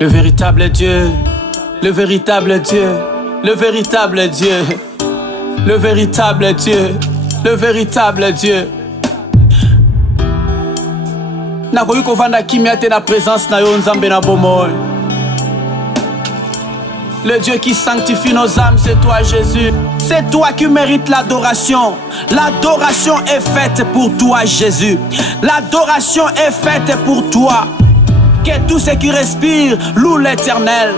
Le véritable Dieu, le véritable Dieu, le véritable Dieu, le véritable Dieu, le véritable Dieu. Nakoyi kovanda kimia te na présence na yo nzambe na bomoy. Le Dieu qui sanctifie nos âmes, c'est toi Jésus. C'est toi qui mérites l'adoration. L'adoration est faite pour toi Jésus. L'adoration est faite pour toi. Que tout ce qui respire loue l'Éternel.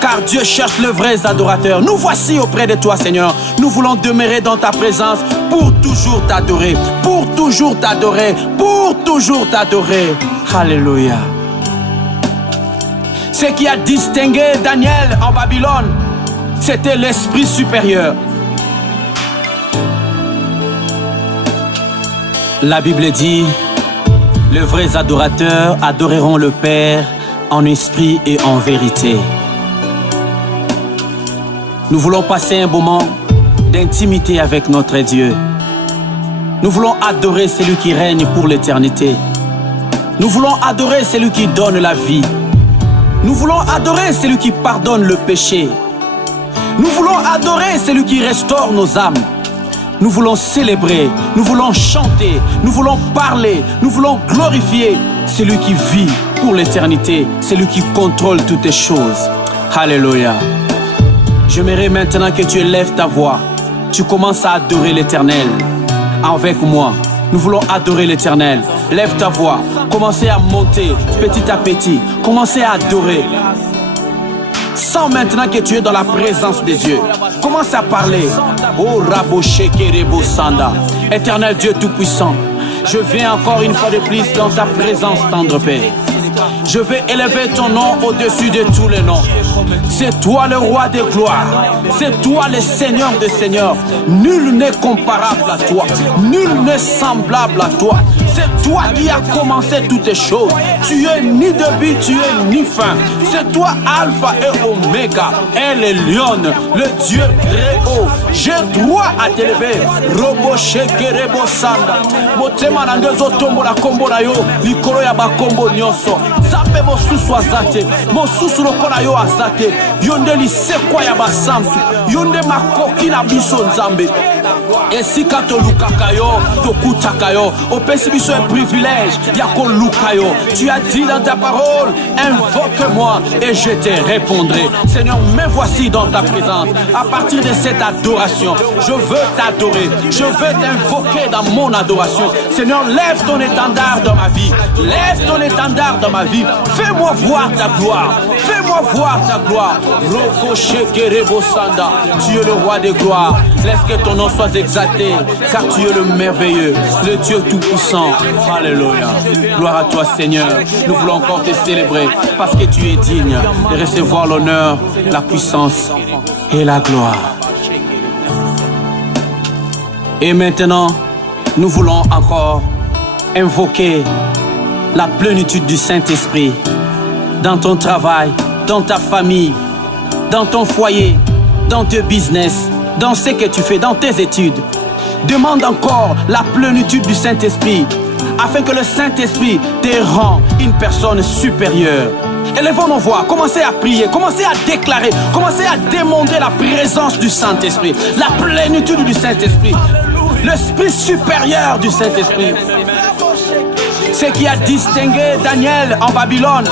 Car Dieu cherche les vrais adorateurs. Nous voici auprès de toi Seigneur. Nous voulons demeurer dans ta présence pour toujours t'adorer. Pour toujours t'adorer. Pour toujours t'adorer. Alléluia. Ce qui a distingué Daniel en Babylone, c'était l'esprit supérieur. La Bible dit, les vrais adorateurs adoreront le Père en esprit et en vérité. Nous voulons passer un moment d'intimité avec notre Dieu. Nous voulons adorer celui qui règne pour l'éternité. Nous voulons adorer celui qui donne la vie. Nous voulons adorer celui qui pardonne le péché. Nous voulons adorer celui qui restaure nos âmes. Nous voulons célébrer, nous voulons chanter, nous voulons parler, nous voulons glorifier celui qui vit pour l'éternité, celui qui contrôle toutes les choses. Alléluia. J'aimerais maintenant que tu élèves ta voix. Tu commences à adorer l'Éternel avec moi. Nous voulons adorer l'Éternel. Lève ta voix. Commencez à monter petit à petit. Commencez à adorer. Sens maintenant que tu es dans la présence de Dieu. Commence à parler. Oh Rabo Shekerebo Sanda. Éternel Dieu Tout-Puissant, je viens encore une fois de plus dans ta présence, tendre Père. Je vais élever ton nom au-dessus de tous les noms. C'est toi le roi de gloire. C'est toi le Seigneur des seigneurs. Nul n'est comparable à toi. Nul n'est semblable à toi. C'est toi qui as commencé toutes les choses. Tu es ni début, tu es ni fin. C'est toi Alpha et Oméga. Elle est Lion, le Dieu très haut. J'ai droit à t'élever. Robo Shekerebo Sanda. Motema nangezo tombo la kombo na yo. Likolo ya bakombo nyonso. Zambe mosusu azate. Mosusu lokola yo azate. Yonde lisekwa ya basamtu. Yonde makoki na biso nzambe. Esika tolukaka yo, tokutaka yo. Opesi biso un privilège ya koluka yo. Tu as dit dans ta parole, invoque-moi et je te répondrai. Seigneur, me voici dans ta présence. À partir de cette adoration, je veux t'adorer. Je veux t'invoquer dans mon adoration. Seigneur, lève ton étendard dans ma vie. Lève ton étendard dans ma vie. Fais-moi voir ta gloire. Fais-moi voir ta gloire. Roko Shekerebo Sanda. Tu es le roi des gloires. Laisse que ton nom soit exalté, car tu es le merveilleux, le Dieu tout-puissant. Alléluia. Gloire à toi, Seigneur. Nous voulons encore te célébrer, parce que tu es digne de recevoir l'honneur, la puissance et la gloire. Et maintenant, nous voulons encore invoquer la plénitude du Saint-Esprit dans ton travail, dans ta famille, dans ton foyer, dans tes business, dans ce que tu fais, dans tes études. Demande encore la plénitude du Saint-Esprit, afin que le Saint-Esprit te rend une personne supérieure. Élevons nos voix, commencez à prier, commencez à déclarer, commencez à demander la présence du Saint-Esprit, la plénitude du Saint-Esprit, l'Esprit supérieur du Saint-Esprit. Ce qui a distingué Daniel en Babylone,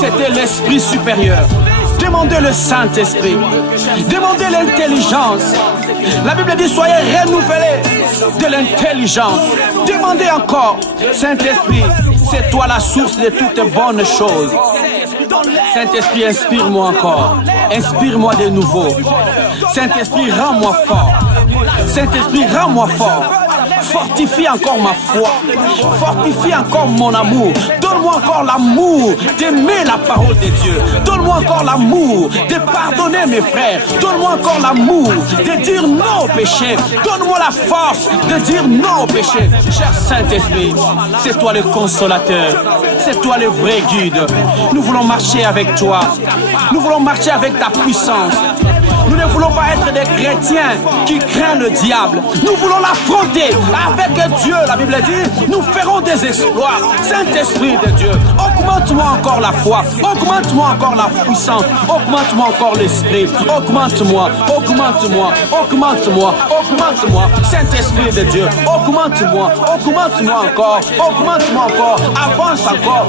c'était l'Esprit supérieur. Demandez le Saint-Esprit. Demandez l'intelligence. La Bible dit, soyez renouvelés de l'intelligence. Demandez encore, Saint-Esprit, c'est toi la source de toutes bonnes choses. Saint-Esprit, inspire-moi encore. Inspire-moi de nouveau. Saint-Esprit, rends-moi fort. Saint-Esprit, rends-moi fort. Fortifie encore ma foi. Fortifie encore mon amour. Donne-moi encore l'amour d'aimer la parole de Dieu. Donne-moi encore l'amour de pardonner mes frères. Donne-moi encore l'amour de dire non au péché. Donne-moi la force de dire non au péché. Cher Saint-Esprit, c'est toi le consolateur. C'est toi le vrai guide. Nous voulons marcher avec toi. Nous voulons marcher avec ta puissance. Nous ne voulons pas être des chrétiens qui craignent le diable. Nous voulons l'affronter avec Dieu. La Bible dit, nous ferons des exploits. Saint-Esprit de Dieu, Augmente-moi encore la foi. Augmente-moi encore la puissance. Augmente-moi encore l'esprit. Augmente-moi. Augmente-moi. Augmente-moi. Augmente-moi. Saint-Esprit de Dieu. Augmente-moi. Augmente-moi encore. Augmente-moi encore. Avance encore.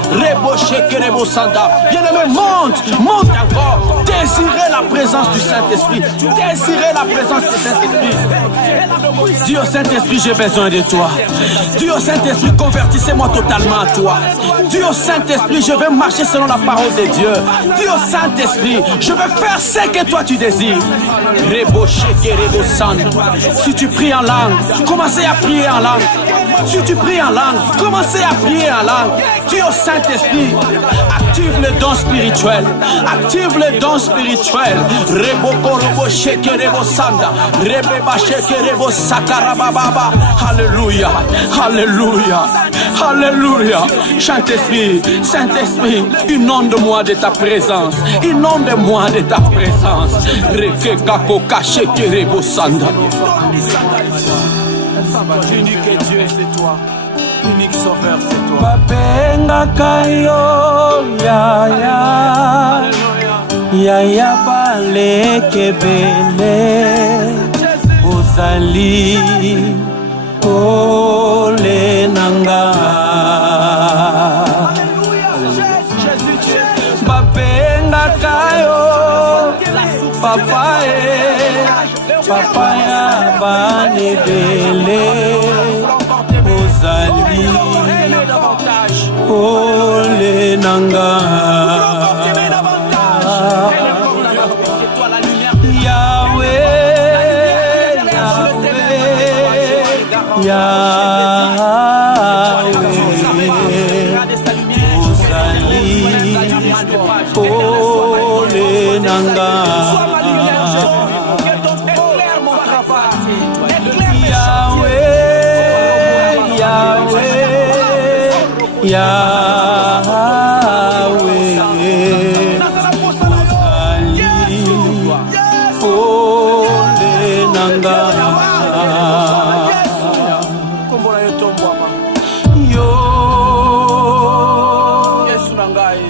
Bien-aimé, monte. Monte encore. Désirez la présence du Saint-Esprit. Désirez la présence du Saint-Esprit. Dieu Saint-Esprit, j'ai besoin de toi. Dieu Saint-Esprit, convertissez-moi totalement à toi. Dieu Saint-Esprit, je vais marcher selon la parole de Dieu. Dieu Saint-Esprit, je vais faire ce que toi tu désires. Si tu pries en langue, commencez à prier en langue. Si tu pries en langue, commencez à prier en langue. Dieu Saint-Esprit, active le don spirituel. Active le don spirituel. Alléluia. Alléluia. Alléluia. Saint-Esprit, Saint-Esprit, inonde-moi de ta présence. Inonde-moi de ta présence. Unique Dieu, c'est toi. Unique Sauveur, c'est toi. Babenga kayo ya baleke bele ozali ole nanga. Babenga kayo papa ya bane bele ozali ole nanga.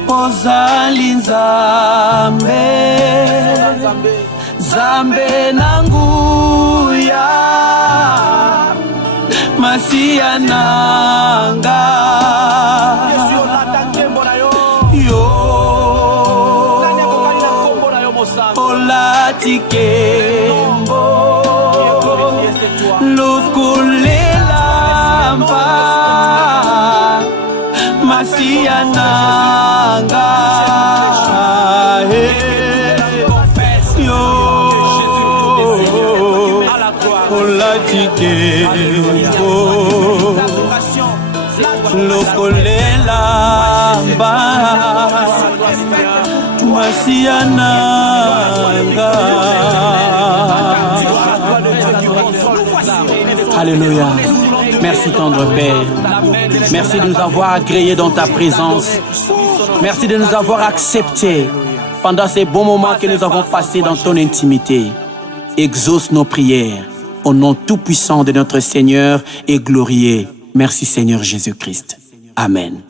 Ozali Nzambe, Nzambe nanguya, Masia nanga. Yo olatikembo lukulelamba Masia nanga. Yo olatikembo lukulelamba Masia nanga. Alléluia. Merci tendre Père. Merci de nous avoir agréés dans ta présence. Merci de nous avoir acceptés pendant ces bons moments que nous avons passés dans ton intimité. Exauce nos prières au nom tout-puissant de notre Seigneur et glorieux. Merci Seigneur Jésus-Christ. Amen.